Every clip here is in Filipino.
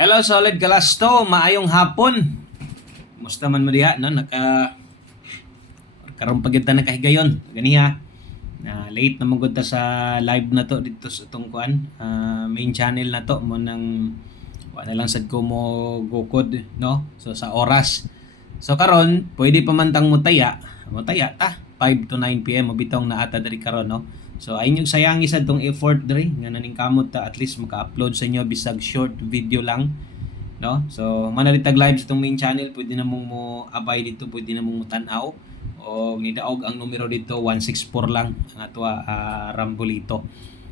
Hello Solid Galasto, maayong hapon. Kumusta man mo diha no? Karon pagid ta nakahigayon. Ganiha. Late na magud ta sa live na to dito sa itong main channel na to mo nang wala lang sad ko mo gukod no. So sa oras. So karon pwede pa man tang mutaya ta 5 to 9 PM mabitong na ata diri karon no. So ayun yung sayang isa tong effort diri nga naning kamot ta at least maka-upload sa inyo bisag short video lang no. So manalitag live sa tong main channel, pwede na mong mo abay dito, pwede na mong tan-aw o nidaog ang numero dito 164 lang ang ato Rambolito.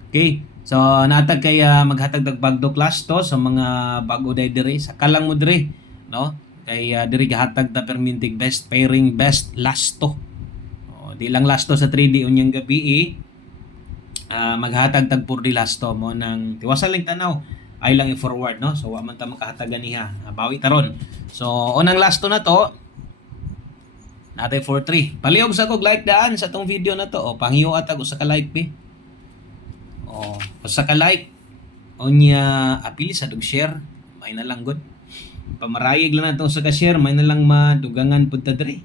Okay. So natag kay maghatag dag bagdo class to sa mga bago day diri sa kalang mo diri no. Kay diri gahatag ta permintig best pairing best last to. Di lang last to sa 3D unyang gabi maghatag tag pur di last to mo nang tiwasan lang tanaw ay lang i-forward no. So wa man ta makahatag ganiha. Bawi taron. So unang last to na to natay 43. Palihog sa kog like daan sa tong video na to. Panghiyo atag usa ka like be. Usa ka like unya apil sa dug share. May na lang gud. Pamarayig lang nato sa ka share, may na lang madugangan pud ta diri.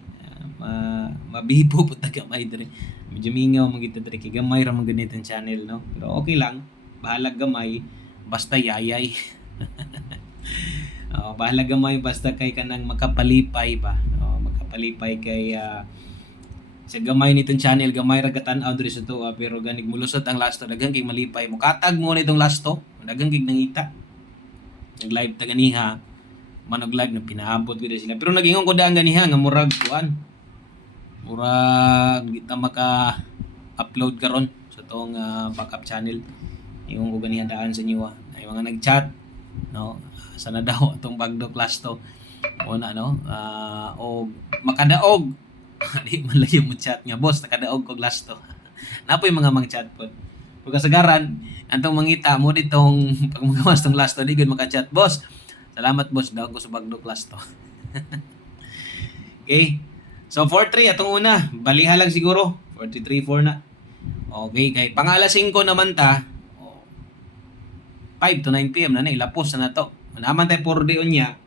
Mabibo pud ta gamay diri. Medyo mingaw magita diri kay gamay ra man ganitong channel no. Pero okay lang. Bahalag gamay basta yayay. Bahalag gamay basta kay kanang makapalipay ba. Makapalipay kay sa gamay nitong channel, gamay ra gatan-aw diri sa to pero ganig mulusot ang last to daghang kay malipay mo. Katag mo nitong last to, daghang kay nangita. Nag-live ta ganiha. Manog live na pinaabot ko sila. Pero nag-ingon ko daan ganiha nga murag kuan. Murag kita maka-upload karon sa tong backup channel. Ingon ko ganiha daan sa inyo ay mga nag-chat no. Sana daw atong bagdo class to. Una no. O makadaog. Di man lagi mo chat nga boss nakadaog ko class to. Napoy mga mang-chat pod. Pag kasagaran antong mangita mo ditong pag magawas tong last to di gud maka-chat boss. Salamat boss daw ko sa bagdo class to. Okay. So 4-3 atong una, baliha lang siguro. 43-4 na. Okay, kay pangala 5 naman ta. 5 to 9 PM na ilapos na to. Naman tay 4D unya.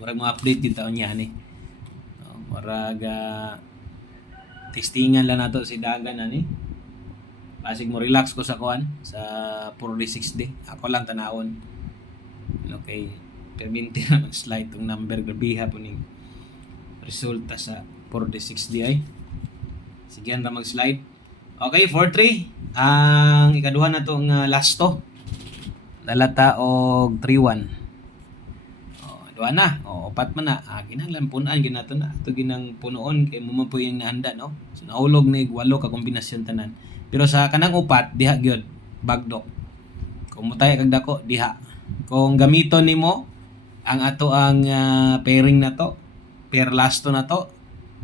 Murag mo update din taon niya ni. Murag testingan lang nato si dagan ani. Basig mo relax ko sa kuan sa 4D 6D. Ako lang tanawon. Okay. Perminti na mag-slide tong number grabiha po ning resulta sa 4D 6D ay. Sige ra mag-slide. Okay, 4-3. Ang ikaduha na tong last to. Dalata og 3-1. Duha na. Upat man na. Kinahanglan punan ginato na. Ato ginang punoon kay mo man po yung handa no. So naulog ni 8 ka kombinasyon tanan. Pero sa kanang upat diha gyud bagdok. Kung mutay kag dako diha. Kung gamiton nimo ang ato ang pairing na to, pair last to na to,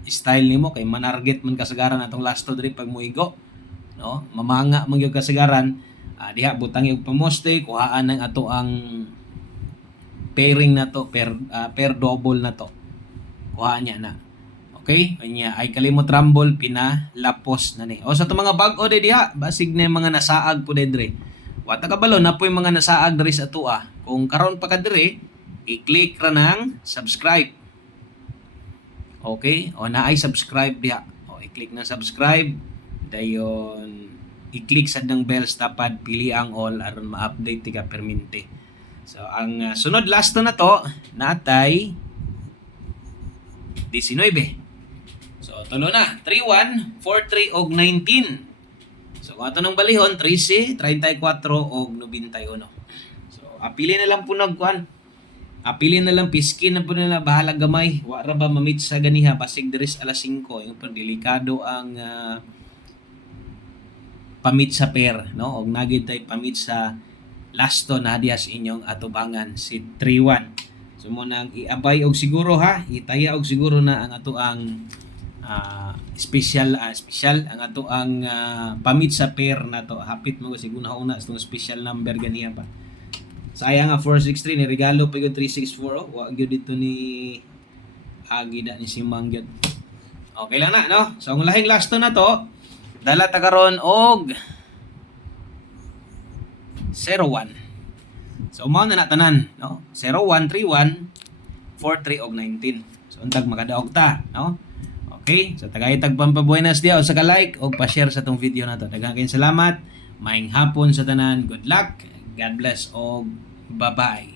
style nimo kay manarget man kasagaran atong last to diri pag muigo no. Mamanga man gyud kasagaran. Diha butang og pamoste kuhaan ng ato ang pairing na to, pair double na to. Kuha niya na. Okay? Anya ay kalimot rumble pinalapos na ni. Sa to mga bag-o diha, basig na mga nasaag pud diri. Wa ta kabalo na po yung mga nasaag diri sa atua. Kung karon pa ka diri, i-click ra nang subscribe. Okay? Naay subscribe diha. I-click na subscribe. Dayon i-click sad ng bells tapad pili ang all aron ma-update ti ka perminti. So ang sunod last na to natay 19. So tulo na 3-1, 4-3 og 19. So kung ato nang balihon 13, 34 og 91. So apili na lang po nagkuan. Apili na lang piskin na po nila bahala gamay. Wa ra ba mamit sa ganiha basig diris alas 5. Yung pang delikado ang pamit sa pair no. Og nagid tay pamit sa last to na dias inyong atubangan si 3-1. So mo nang iabay og siguro itaya og siguro na ang ato ang special ang ato ang pamit sa pair na to. Hapit mo siguro na itong special number ganiya pa. Sayang nga 463 ni regalo pa gyud 364 wa gyud dito ni agida ni Simang gyud. Okay lang na no. So ang lahing last to na to dala ta karon og 01. So mao na tanan, no? 0131 43 og 19. So untag makadaog ta, no? Okay, so tagaytag pampabuenas dia o sa ka-like o pa-share sa tong video na to. Daghang kayong salamat. Maayong hapon sa tanan. Good luck. God bless o bye-bye.